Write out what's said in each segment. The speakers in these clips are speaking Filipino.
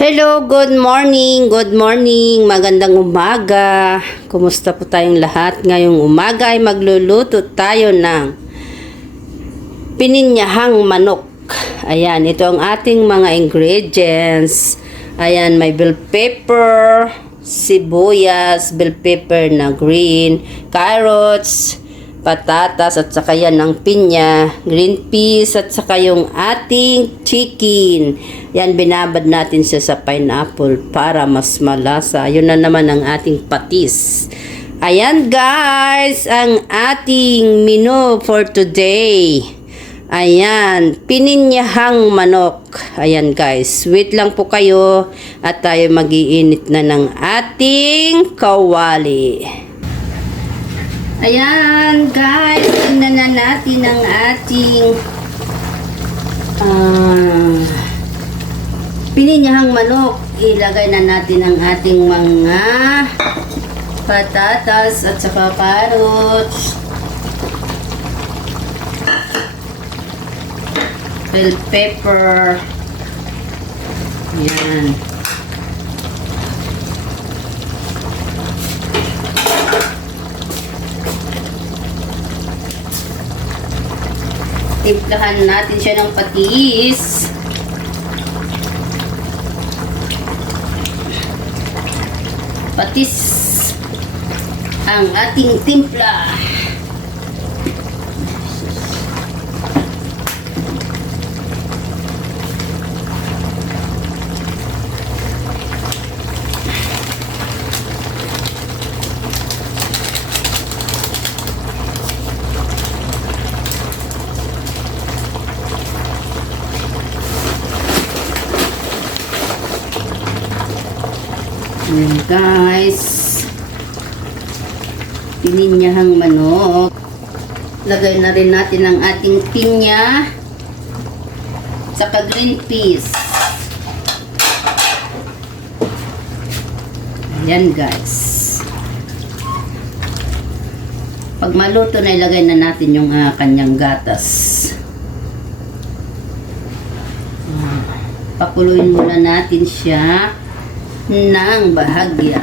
Hello, good morning, magandang umaga. Kumusta po tayong lahat? Ngayong umaga ay magluluto tayo ng pininyahang manok. Ayan, ito ang ating mga ingredients. Ayan, may bell pepper, sibuyas, bell pepper na green, carrots, patatas at saka yan ng pinya, green peas at saka yung ating chicken. Yan, binabad natin siya sa pineapple para mas malasa. Yun na naman ang ating patis. Ayan guys, ang ating menu for today. Ayan, pininyahang manok. Ayan guys, wait lang po kayo at tayo mag-iinit na ng ating kawali. Ayan, guys, tingnan na natin ang ating pininyahang manok. Ilagay na natin ang ating mga patatas at saka carrots, bell pepper. Ayan. Timplahan natin siya ng patis. Patis ang ating timpla. Ayan guys, pininyahang manok. Lagay na rin natin ang ating pinya saka green peas. Ayan guys, pag maluto na, ilagay na natin yung kanyang gatas. Pakuluin muna natin siya ng bahagya.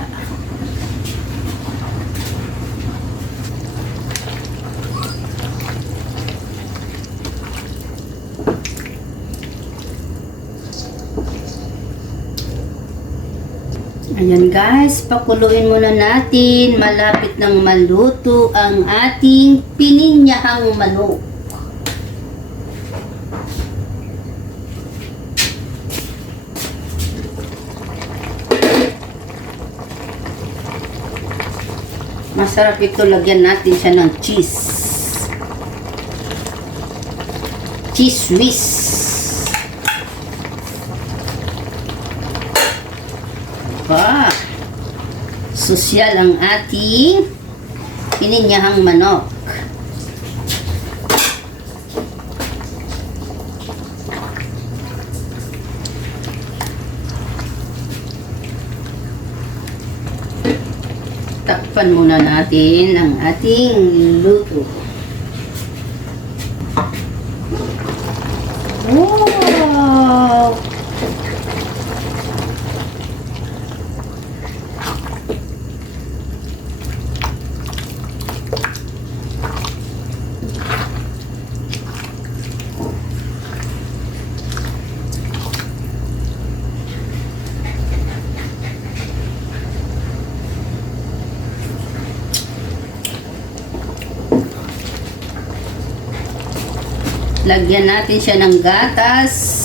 Ayan guys, pakuluin muna natin. Malapit nang maluto ang ating pininyahang manok. Masarap ito, lagyan natin siya ng cheese. Cheese whiz. Diba? Sosyal ang ating pininyahang manok. Takpan muna natin ang ating luto. Wow! Lagyan natin siya ng gatas.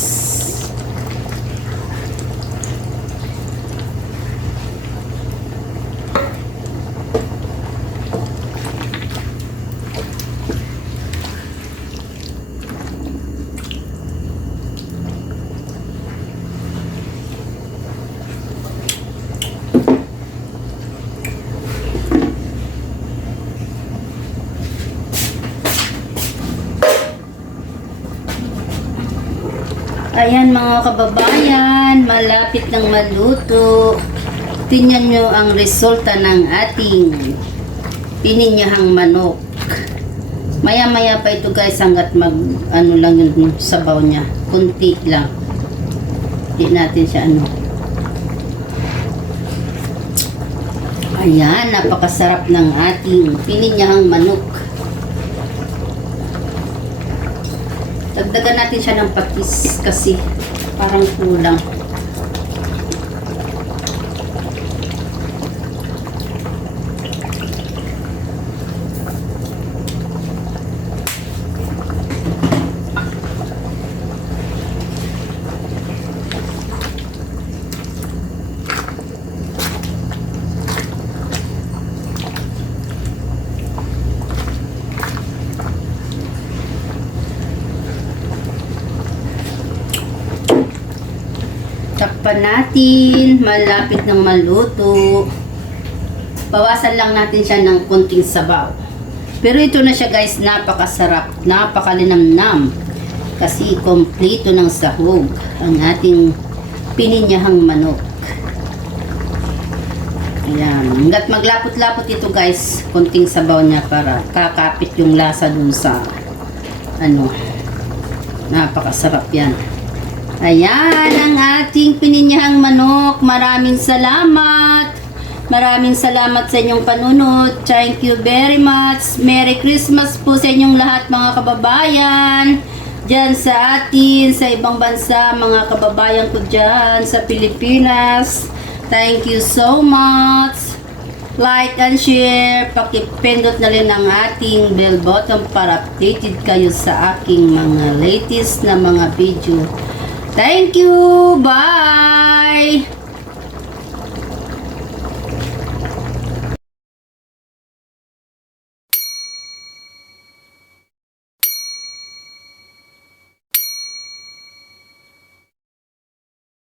Ayan mga kababayan, malapit ng maluto. Tingnan nyo ang resulta ng ating pininyahang manok. Maya-maya pa ito guys, hanggat ano lang yung sabaw niya. Kunti lang. Hindi natin siya Ayan, napakasarap ng ating pininyahang manok. Dagdagan natin siya ng patis kasi parang kulang. Takpan natin, malapit ng maluto. Bawasan lang natin siya ng konting sabaw. Pero ito na siya guys, napakasarap, napakalinamnam. Kasi kompleto ng sahog ang ating pininyahang manok. Ayan, hanggat maglapot-lapot ito guys, konting sabaw niya para kakapit yung lasa dun sa napakasarap yan. Ayan ang ating pininyahang manok. Maraming salamat. Maraming salamat sa inyong panunod. Thank you very much. Merry Christmas po sa inyong lahat mga kababayan. Diyan sa atin, sa ibang bansa, mga kababayan ko dyan sa Pilipinas. Thank you so much. Like and share. Pakipindot na rin ang ating bell button para updated kayo sa aking mga latest na mga video. Thank you. Bye.